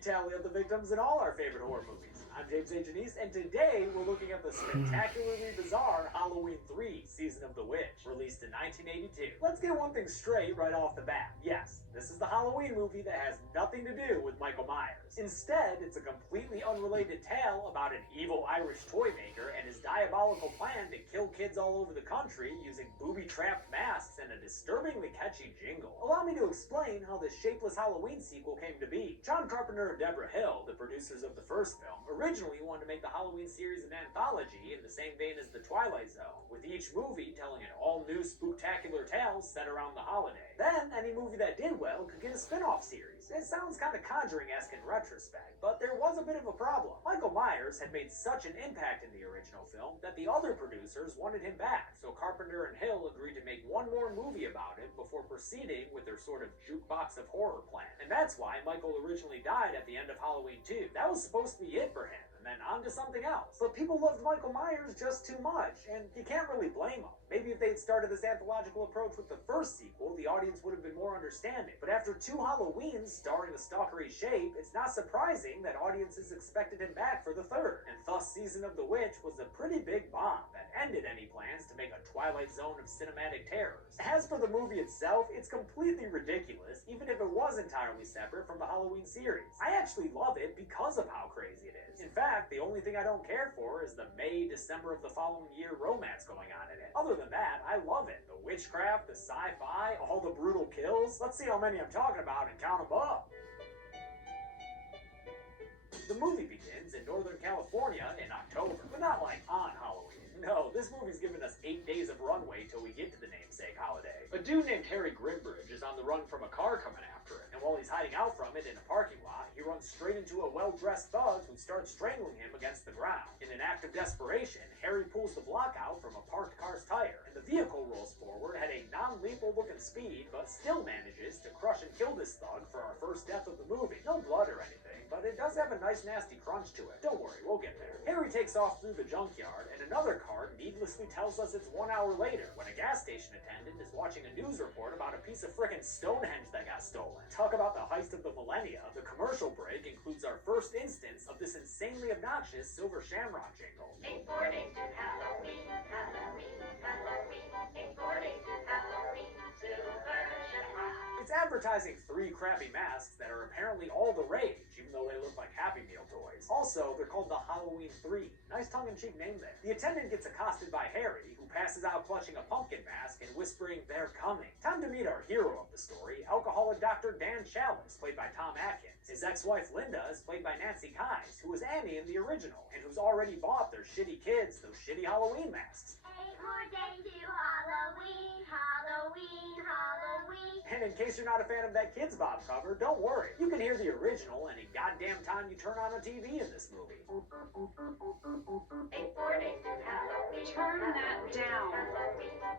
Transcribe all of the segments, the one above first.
retally of the victims in all our favorite horror movies. I'm James A. Janice, and today we're looking at the spectacularly bizarre Halloween 3 Season of the Witch, released in 1982. Let's get one thing straight right off the bat. Yes, this is the Halloween movie that has nothing to do with Michael Myers. Instead, it's a completely unrelated tale about an evil Irish toy maker and his diabolical plan to kill kids all over the country using booby-trapped masks and a disturbingly catchy jingle. Allow me to explain how this shapeless Halloween sequel came to be. John Carpenter and Deborah Hill, the producers of the first film, originally wanted to make the Halloween series an anthology in the same vein as The Twilight Zone, with each movie telling an all-new spooktacular tale set around the holiday. Then, any movie that did well could get a spin-off series. It sounds kind of Conjuring-esque in retrospect, but there was a bit of a problem. Michael Myers had made such an impact in the original film that the other producers wanted him back, so Carpenter and Hill agreed to make one more movie about it before proceeding with their sort of jukebox of horror plan. And that's why Michael originally died at the end of Halloween 2. That was supposed to be it for him, and then on to something else. But people loved Michael Myers just too much, and you can't really blame them. Maybe if they'd started this anthological approach with the first sequel, the audience would have been more understanding. But after 2 Halloweens starring the stalkery Shape, it's not surprising that audiences expected him back for the third. And thus, Season of the Witch was a pretty big bomb that ended any plans to make a Twilight Zone of cinematic terrors. As for the movie itself, it's completely ridiculous, even if it was entirely separate from the Halloween series. I actually love it because of how crazy it is. In fact, the only thing I don't care for is the May-December of the following year romance going on in it. Other than that, I love it. The witchcraft, the sci-fi, all the brutal kills. Let's see how many I'm talking about and count them up. The movie begins in Northern California in October, but not like on Halloween. No, this movie's given us 8 days of runway till we get to the namesake holiday. A dude named Harry Grimbridge is on the run from a car coming after it, and while he's hiding out from it in a parking lot, he runs straight into a well-dressed thug who starts strangling him against the ground. In an act of desperation, Harry pulls the block out from a parked car's tire, and the vehicle rolls forward at a non-lethal looking speed, but still manages to crush and kill this thug for our first death of the movie. No blood or anything, but it does have a nice nasty crunch to it. Don't worry, we'll get there. Harry takes off through the junkyard, and another car needlessly tells us it's 1 hour later when a gas station attendant is watching a news report about a piece of frickin' Stonehenge that got stolen. Talk about the heist of the millennia. The commercial break includes our first instance of this insanely obnoxious Silver Shamrock jingle. 8 days to Halloween, Halloween, Halloween. 8 days to Halloween, Silver Shamrock. It's advertising 3 crappy masks that are apparently all the rage, even though they look like Happy Meal toys. Also, they're called the Halloween 3. Nice tongue-in-cheek name there. The attendant gets accosted by Harry, who passes out clutching a pumpkin mask and whispering, "They're coming." Time to meet our hero of the story, alcoholic Dr. Dan Chalice, played by Tom Atkins. His ex-wife Linda is played by Nancy Kyes, who was Annie in the original, and who's already bought their shitty kids those shitty Halloween masks. 8 more days to Halloween, Halloween, Halloween. And in case you're not a fan of that Kids Bob cover, don't worry. You can hear the original any goddamn time you turn on a TV in this movie. 8 more days to Halloween. Turn that down.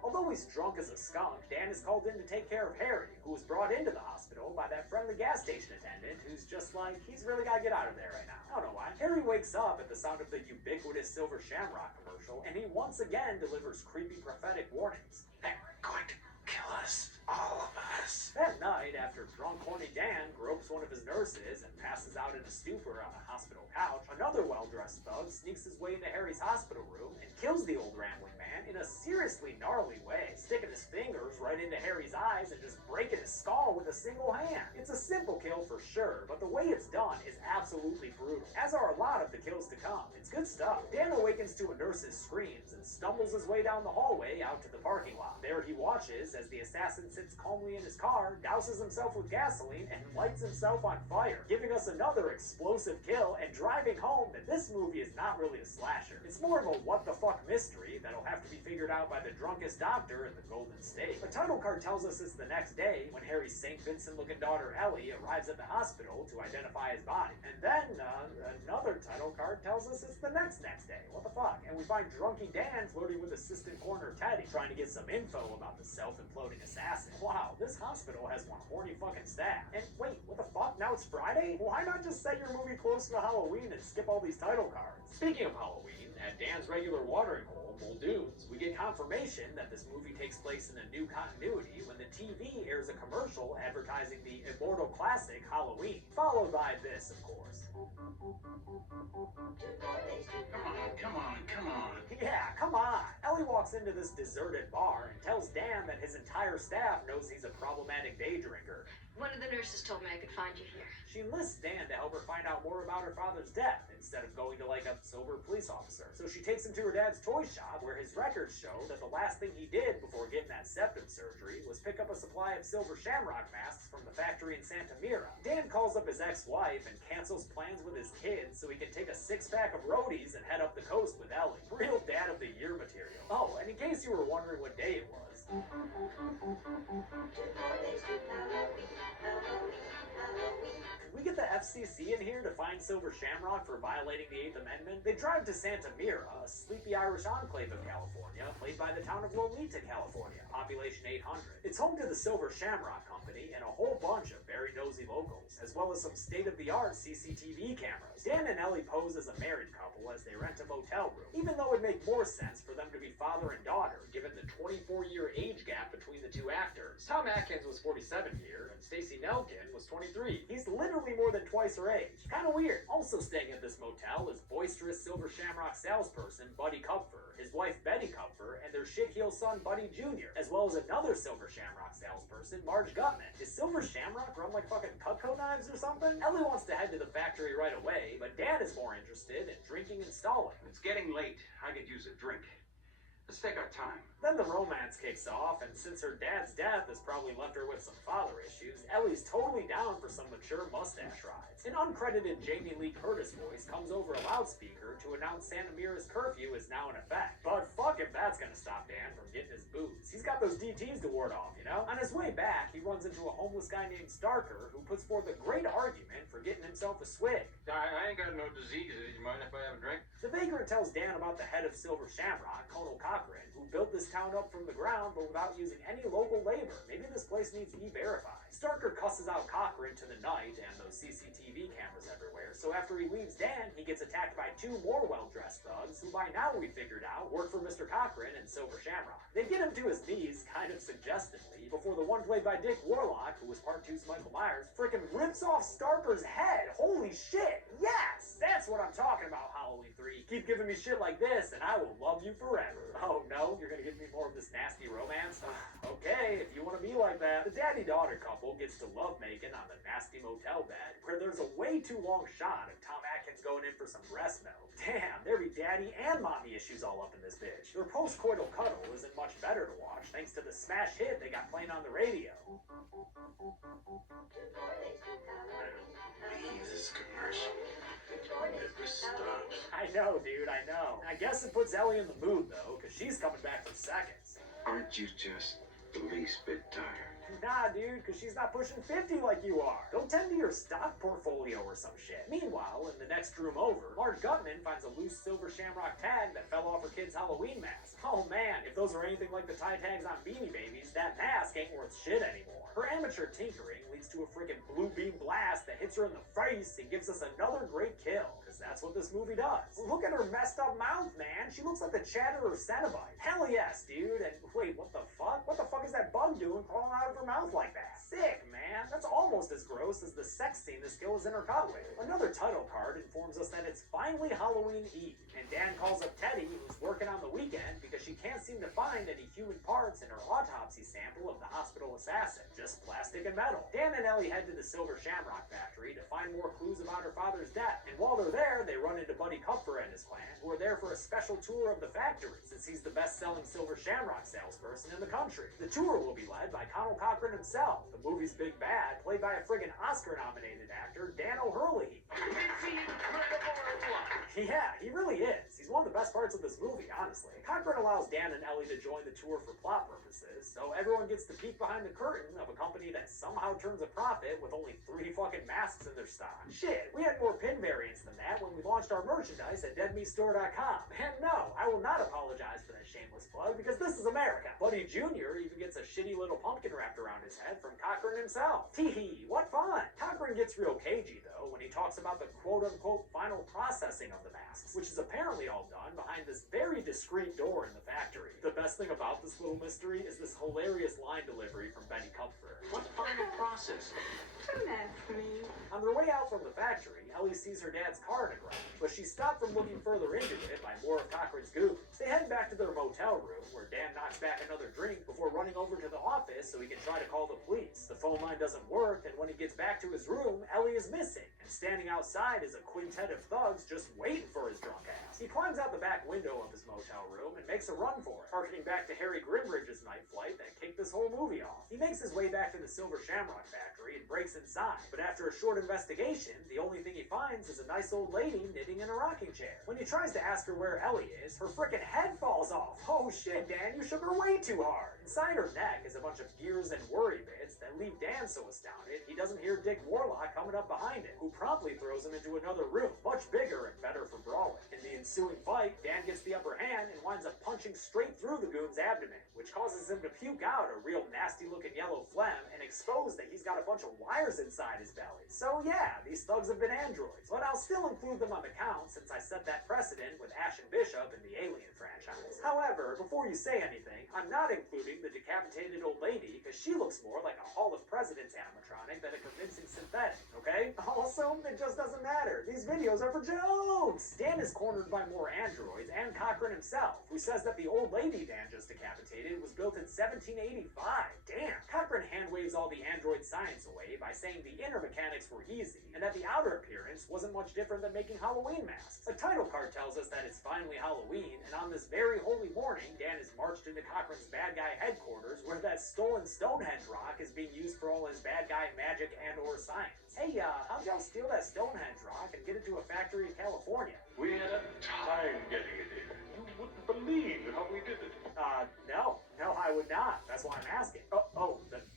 Although he's drunk as a skunk, Dan is called in to take care of Harry, who was brought into the hospital by that friendly gas station attendant who's just like, he's really gotta get out of there right now. I don't know why. Harry wakes up at the sound of the ubiquitous Silver Shamrock commercial, and he once again delivers creepy prophetic warnings. They're going to kill us, all of us. That night, after drunk horny Dan gropes one of his nurses and passes out in a stupor on a hospital couch, another well-dressed thug sneaks his way into Harry's hospital room and kills the old rambling man in a seriously gnarly way, sticking his fingers right into Harry's eyes and just breaking his skull with a single hand. It's a simple kill for sure, but the way it's done is absolutely brutal, as are a lot of the kills to come. It's good stuff. Dan awakens to a nurse's screams and stumbles his way down the hallway out to the parking lot. There he watches as the assassin sits calmly in his car, douses himself with gasoline, and lights himself on fire, giving us another explosive kill and driving home that this movie is not really a slasher. It's more of a what-the-fuck mystery that'll have to be figured out by the drunkest doctor in the Golden State. The title card tells us it's the next day when Harry's St. Vincent-looking daughter Ellie arrives at the hospital to identify his body. And then, another title card tells us it's the next day. What the fuck? And we find drunky Dan flirting with assistant coroner Teddy, trying to get some info about the self-imploding assassin. Wow, this hospital has one horny fucking staff. And wait, what the fuck? Now it's Friday? Why not just set your movie close to Halloween and skip all these title cards? Speaking of Halloween, at Dan's regular watering hole, Muldoon's, we get confirmation that this movie takes place in a new continuity when the TV airs a commercial commercial advertising the immortal classic Halloween, followed by this, of course. Come on. Yeah, come on. Ellie walks into this deserted bar and tells Dan that his entire staff knows he's a problematic day drinker. One of the nurses told me I could find you here. She enlists Dan to help her find out more about her father's death instead of going to like a sober police officer. So she takes him to her dad's toy shop where his records show that the last thing he did before getting that septum surgery was pick up a supply of silver shamrock masks from the factory in Santa Mira. Dan calls up his ex-wife and cancels plans with his kids so he can take a six-pack of roadies and head up the coast with Ellie. Real Dad of the Year material. Oh, and in case you were wondering what day it was, could we get the FCC in here to find Silver Shamrock for violating the 8th Amendment? They drive to Santa Mira, a sleepy Irish enclave of California, played by the town of Lolita, California, population 800. It's home to the Silver Shamrock Company and a whole bunch of very nosy locals, as well as some state-of-the-art CCTV cameras. Dan and Ellie pose as a married couple as they rent a motel room, even though it'd make more sense for them to be father and daughter, given the 24-year age gap between the two actors. Tom Atkins was 47 here, and Stacey Nelkin was 23. He's literally more than twice her age. Kinda weird. Also staying at this motel is boisterous Silver Shamrock salesperson Buddy Kupfer, his wife Betty Kupfer, and their shit-heel son Buddy Jr., as well as another Silver Shamrock salesperson, Marge Gutman. Is Silver Shamrock run like fucking Cutco knives or something? Ellie wants to head to the factory right away, but Dan is more interested in drinking and stalling. It's getting late. I could use a drink. Let's take our time. Then the romance kicks off, and since her dad's death has probably left her with some father issues, Ellie's totally down for some mature mustache rides. An uncredited Jamie Lee Curtis voice comes over a loudspeaker to announce Santa Mira's curfew is now in effect. But fuck if that's gonna stop Dan from getting his booze. He's got those DTs to ward off, you know? On his way back, he runs into a homeless guy named Starker, who puts forth a great argument for getting himself a swig. I ain't got no diseases. You mind if I have a drink? The vagrant tells Dan about the head of Silver Shamrock, Colonel Cochran, who built this town up from the ground but without using any local labor. Maybe this place needs E-Verify. Starker cusses out Cochran to the night and those CCTV cameras everywhere, so after he leaves Dan, he gets attacked by two more well-dressed thugs who by now we figured out work for Mr. Cochran and Silver Shamrock. They get him to his knees, kind of suggestively, before the one played by Dick Warlock, who was part 2's Michael Myers, frickin' rips off Starker's head. Holy shit! Yes! That's what I'm talking about, Halloween 3. Keep giving me shit like this, and I will love you forever. Oh no? You're gonna give me more of this nasty romance? Okay, if you want to be like that. The daddy-daughter couple gets to love making on the nasty motel bed, where there's a way too long shot of Tom Atkins going in for some breast milk. Damn, there be daddy and mommy issues all up in this bitch. Their post-coital cuddle isn't much better to watch thanks to the smash hit they got playing on the radio. Leave this commercial. It never stops. I know, dude, I know. I guess it puts Ellie in the mood, though, because she's coming back for seconds. Aren't you just the least bit tired? Nah, dude, because she's not pushing 50 like you are. Go tend to your stock portfolio or some shit. Meanwhile, in the next room over, Marge Gutman finds a loose Silver Shamrock tag that fell off her kid's Halloween mask. Oh man, if those are anything like the tie tags on Beanie Babies, that mask ain't worth shit anymore. Her amateur tinkering leads to a freaking blue beam blast that hits her in the face and gives us another great kill, because that's what this movie does. Look at her messed up mouth, man. She looks like the Chatterer Cenobite. Hell yes, dude. And wait, what the fuck? What the fuck is that bug doing crawling out of her mouth like that? Sick, man. That's almost as gross as the sex scene this girl is in her cut with. Another title card informs us that it's finally Halloween Eve, and Dan calls up Teddy, who's working on the weekend because she can't seem to find any human parts in her autopsy sample of the hospital assassin, just plastic and metal. Dan and Ellie head to the Silver Shamrock factory to find more clues about her father's death, and while they're there, they run into Buddy Kupfer and his clan, who are there for a special tour of the factory, since he's the best-selling Silver Shamrock salesperson in the country. The tour will be led by Colonel Cochran himself, the movie's big bad, played by a friggin' Oscar-nominated actor, Dan O'Hurley. Yeah, he really is. He's one of the best parts of this movie, honestly. Cochran allows Dan and Ellie to join the tour for plot purposes, so everyone gets to peek behind the curtain of a company that somehow turns a profit with only 3 fucking masks in their stock. Shit, we had more pin variants than that when we launched our merchandise at deadmeatstore.com. And no, I will not apologize for that shameless plug, because this is America. Buddy Jr. even gets a shitty little pumpkin wrapped around his head from Cochran himself. Tee-hee, what fun! Cochran gets real cagey, though, when he talks about the quote-unquote final processing of the masks, which is apparently all all done behind this very discreet door in the factory. The best thing about this little mystery is this hilarious line delivery from Betty Kupfer. What final process? On their way out from the factory, Ellie sees her dad's car in a garage, but she's stopped from looking further into it by more of Cochran's goons. They head back to their motel room, where Dan knocks back another drink before running over to the office so he can try to call the police. The phone line doesn't work, and when he gets back to his room, Ellie is missing, and standing outside is a quintet of thugs just waiting for his drunk ass. He climbs out the back window of his motel room and makes a run for it, harkening back to Harry Grimridge's night flight that kicked this whole movie off. He makes his way back to the Silver Shamrock factory and breaks inside, but after a short investigation, the only thing he finds is a nice old lady knitting in a rocking chair. When he tries to ask her where Ellie is, her frickin' head falls off. Oh shit, Dan, you shook her way too hard. Inside her neck is a bunch of gears and worry bits that leave Dan so astounded he doesn't hear Dick Warlock coming up behind him, who promptly throws him into another room, much bigger and better for brawling. In the ensuing fight, Dan gets the upper hand and winds up punching straight through the goon's abdomen, which causes him to puke out a real nasty looking yellow phlegm and expose that he's got a bunch of wires inside his belly. So yeah, these thugs have been androids, but I'll still include them on the count since I set that precedent with Ash and Bishop in the Alien franchise. However, before you say anything, I'm not including the decapitated old lady because she looks more like a Hall of Presidents animatronic than a convincing synthetic, okay? Also, it just doesn't matter. These videos are for jokes! Dan is cornered by more androids and Cochran himself, who says that the old lady Dan just decapitated was built in 1785. Damn! Cochran hand waves all the android science away by saying the inner mechanics were easy, and that the outer appearance wasn't much different than making Halloween masks. The title card tells us that it's finally Halloween, and on this very holy morning, Dan is marched into Cochran's bad guy headquarters, where that stolen Stonehenge rock is being used for all his bad guy magic and or science. Hey, how'd y'all steal that Stonehenge rock and get it to a factory in California? We had a time getting it in. You wouldn't believe how we did it. No, I would not. That's why I'm asking.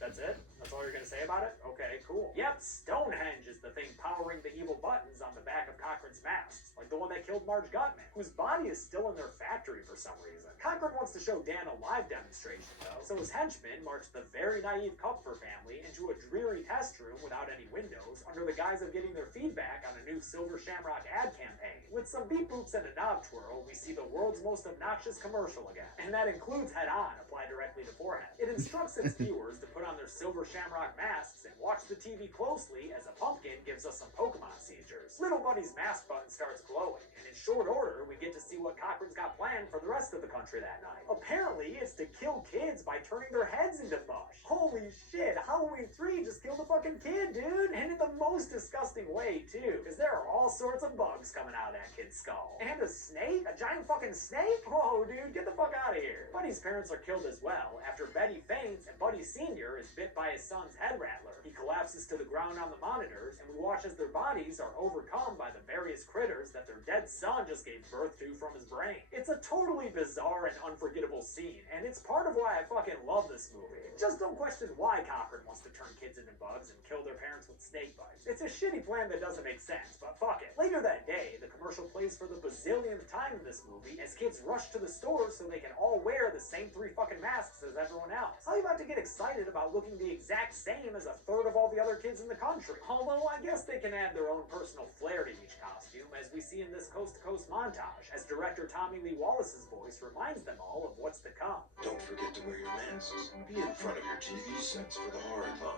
That's it? That's all you're gonna say about it? Okay, cool. Yep, Stonehenge is the thing powering the evil buttons on the back of Cochran's masks, like the one that killed Marge Gutman, whose body is still in their factory for some reason. Cochran wants to show Dan a live demonstration, though, so his henchmen march the very naive Kupfer family into a dreary test room without any windows, under the guise of getting their feedback on a new Silver Shamrock ad campaign. With some beep boops and a knob twirl, we see the world's most obnoxious commercial again, and that includes head-on, applied directly to forehead. It instructs its viewers to put on their Silver Shamrock masks and watch the TV closely as a pumpkin gives us some Pokemon seizures. Little Buddy's mask button starts glowing, and in short order, we get to see what Cochran's got planned for the rest of the country that night. Apparently, it's to kill kids by turning their heads into mush. Holy shit, Halloween 3 just killed a fucking kid, dude! And in the most disgusting way, too, because there are all sorts of bugs coming out of that kid's skull. And a snake? A giant fucking snake? Whoa, dude, get the fuck out of here. Buddy's parents are killed as well, after Betty faints and Buddy Sr. is bit by his son's head rattler. He collapses to the ground on the monitors, and we watch as their bodies are overcome by the various critters that their dead son just gave birth to from his brain. It's a totally bizarre and unforgettable scene, and it's part of why I fucking love this movie. Just don't question why Cochran wants to turn kids into bugs and kill their parents with snake bites. It's a shitty plan that doesn't make sense, but fuck it. Later that day, the commercial plays for the bazillionth time in this movie as kids rush to the stores so they can all wear the same 3 fucking masks as everyone else. How are you about to get excited about looking the exact same as a third of all the other kids in the country? Although I guess they can add their own personal flair to each costume, as we see in this coast-to-coast montage, as director Tommy Lee Wallace's voice reminds them all of what's to come. Don't forget to wear your masks. Be in front of your TV sets for the horror-thon.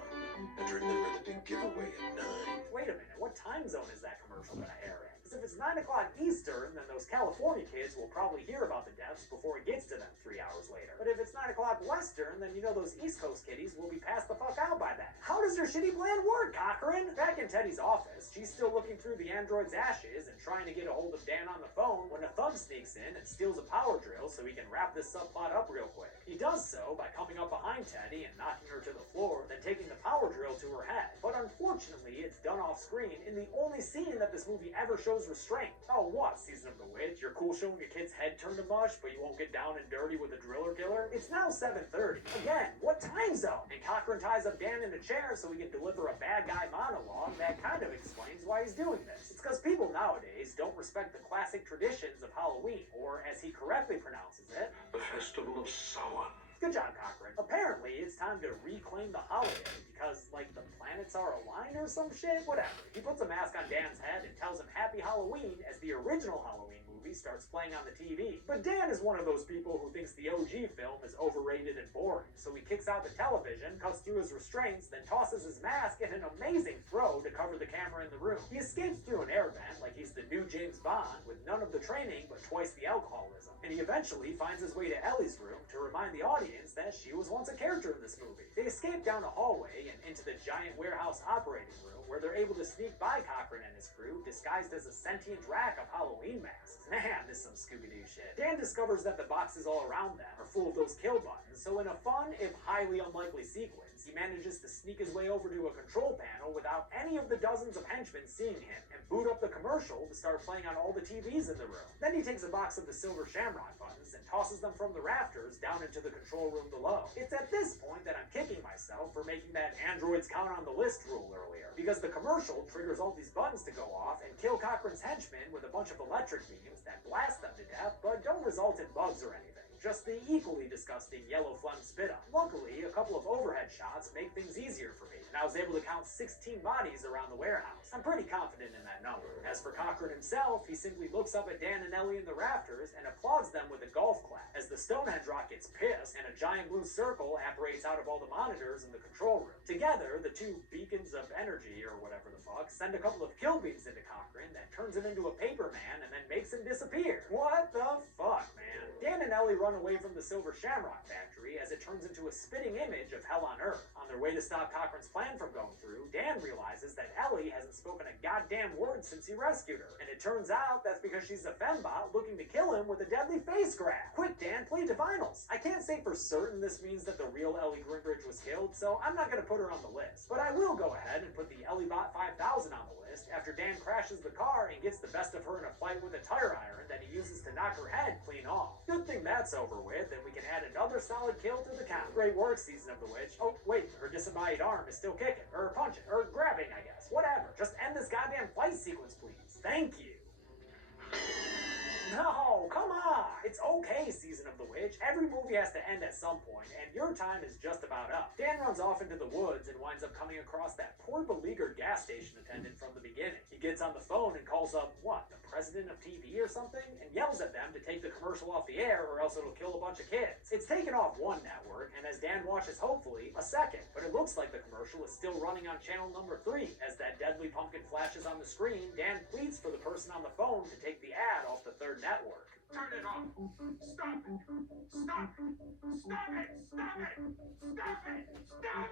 And remember the big giveaway at 9. Wait a minute, what time zone is that commercial gonna air in? Because if it's 9 o'clock Eastern, then those California kids will probably hear about the deaths before it gets to them 3 hours later. But if it's 9 o'clock Western, then you know those East Coast kiddies will be passed the fuck out by then. How does your shitty plan work, Cochran? Back in Teddy's office, she's still looking through the android's ashes and trying to get a hold of Dan on the phone when a thug sneaks in and steals a power drill so he can wrap this subplot up real quick. He does so by coming up behind Teddy and knocking her to the floor, then taking the power drill to her head. But unfortunately, it's done off screen in the only scene that this movie ever shows restraint. Oh, what, Season of the Witch? You're cool showing a kid's head turn to mush, but you won't get down and dirty with a driller killer? It's now 7:30. Again, what time zone? And Cochran ties up Dan in a chair so he can deliver a bad guy monologue that kind of explains why he's doing this. It's because people nowadays don't respect the classic traditions of Halloween, or as he correctly pronounces it, The Festival of Samhain. Good job, Cochran. Apparently, it's time to reclaim the holiday because, like, the planets are aligned or some shit? Whatever. He puts a mask on Dan's head and tells him Happy Halloween as the original Halloween movie starts playing on the TV. But Dan is one of those people who thinks the OG film is overrated and boring, so he kicks out the television, cuts through his restraints, then tosses his mask in an amazing throw to cover the camera in the room. He escapes through an air vent like he's the new James Bond with none of the training but twice the alcoholism. And he eventually finds his way to Ellie's room to remind the audience that she was once a character in this movie. They escape down a hallway and into the giant warehouse operating room where they're able to sneak by Cochran and his crew disguised as a sentient rack of Halloween masks. Man, this is some Scooby-Doo shit. Dan discovers that the boxes all around them are full of those kill buttons, so in a fun, if highly unlikely sequence, he manages to sneak his way over to a control panel without any of the dozens of henchmen seeing him and boot up the commercial to start playing on all the TVs in the room. Then he takes a box of the silver shamrock buttons and tosses them from the rafters down into the control room below. It's at this point that I'm kicking myself for making that androids count on the list rule earlier, because the commercial triggers all these buttons to go off and kill Cochran's henchmen with a bunch of electric beams that blast them to death but don't result in bugs or anything. Just the equally disgusting yellow phlegm spit up. Luckily, a couple of overhead shots make things easier for me, and I was able to count 16 bodies around the warehouse. I'm pretty confident in that number. As for Cochran himself, he simply looks up at Dan and Ellie in the rafters and applauds them with a golf clap, as the Stonehenge rock gets pissed and a giant blue circle apparates out of all the monitors in the control room. Together, the two beacons of energy, or whatever the fuck, send a couple of kill beams into Cochran that turns him into a paper man and then makes him disappear. What the fuck, man? Dan and Ellie run away from the Silver Shamrock factory as it turns into a spitting image of hell on earth. On their way to stop Cochran's plan from going through, Dan realizes that Ellie hasn't spoken a goddamn word since he rescued her, and it turns out that's because she's a fembot looking to kill him with a deadly face grab. Quick, Dan, play Divinals. I can't say for certain this means that the real Ellie Grimbridge was killed, so I'm not gonna put her on the list. But I will go ahead and put the EllieBot 5000 on the list after Dan crashes the car and gets the best of her in a fight with a tire iron that he uses to knock her head clean off. Good thing that's over with, and we can add another solid kill to the count. Great work, Season of the Witch. Oh, wait, her disembodied arm is still kicking, or punching, or grabbing, I guess. Whatever. Just end this goddamn fight sequence, please. Thank you. No, come on! It's okay, Season of the Witch. Every movie has to end at some point, and your time is just about up. Dan runs off into the woods and winds up coming across that poor beleaguered gas station attendant from the beginning. He gets on the phone and calls up, what, the president of TV or something? And yells at them to take the commercial off the air or else it'll kill a bunch of kids. It's taken off one network, and as Dan watches, hopefully, a second. But it looks like the commercial is still running on channel number 3. As that deadly pumpkin flashes on the screen, Dan pleads for the person on the phone to take the ad off the third network. Turn it off! Stop it! Stop it! Stop it! Stop it! Stop it! Stop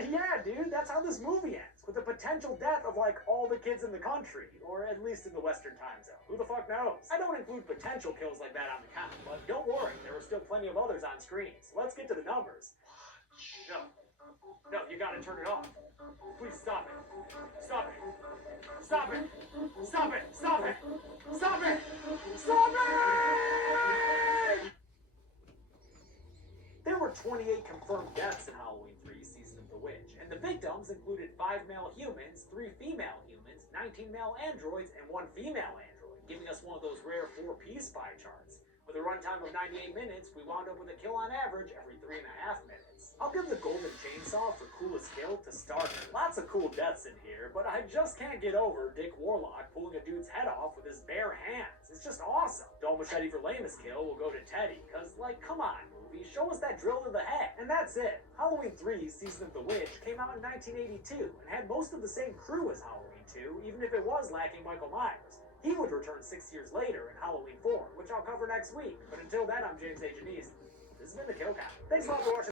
it! Yeah, dude, that's how this movie ends, with the potential death of, like, all the kids in the country, or at least in the Western time zone. Who the fuck knows? I don't include potential kills like that on the count, but don't worry, there are still plenty of others on screen, so let's get to the numbers. No, you gotta turn it off. Please stop it. Stop it. Stop it. Stop it. Stop it. Stop it. Stop it! There were 28 confirmed deaths in Halloween 3 Season of the Witch, and the victims included 5 male humans, 3 female humans, 19 male androids, and 1 female android, giving us one of those rare 4-piece pie charts. With a runtime of 98 minutes, we wound up with a kill on average every 3.5 minutes. I'll give the Golden Chainsaw for coolest kill to Starter. Lots of cool deaths in here, but I just can't get over Dick Warlock pulling a dude's head off with his bare hands. It's just awesome. Dull Machete for lamest kill will go to Teddy, cause, like, come on, movie, show us that drill to the head. And that's it. Halloween 3 Season of the Witch came out in 1982 and had most of the same crew as Halloween 2, even if it was lacking Michael Myers. He would return 6 years later in Halloween 4, which I'll cover next week. But until then, I'm James A. Janice. This has been The Kill Count. Thanks a lot for watching.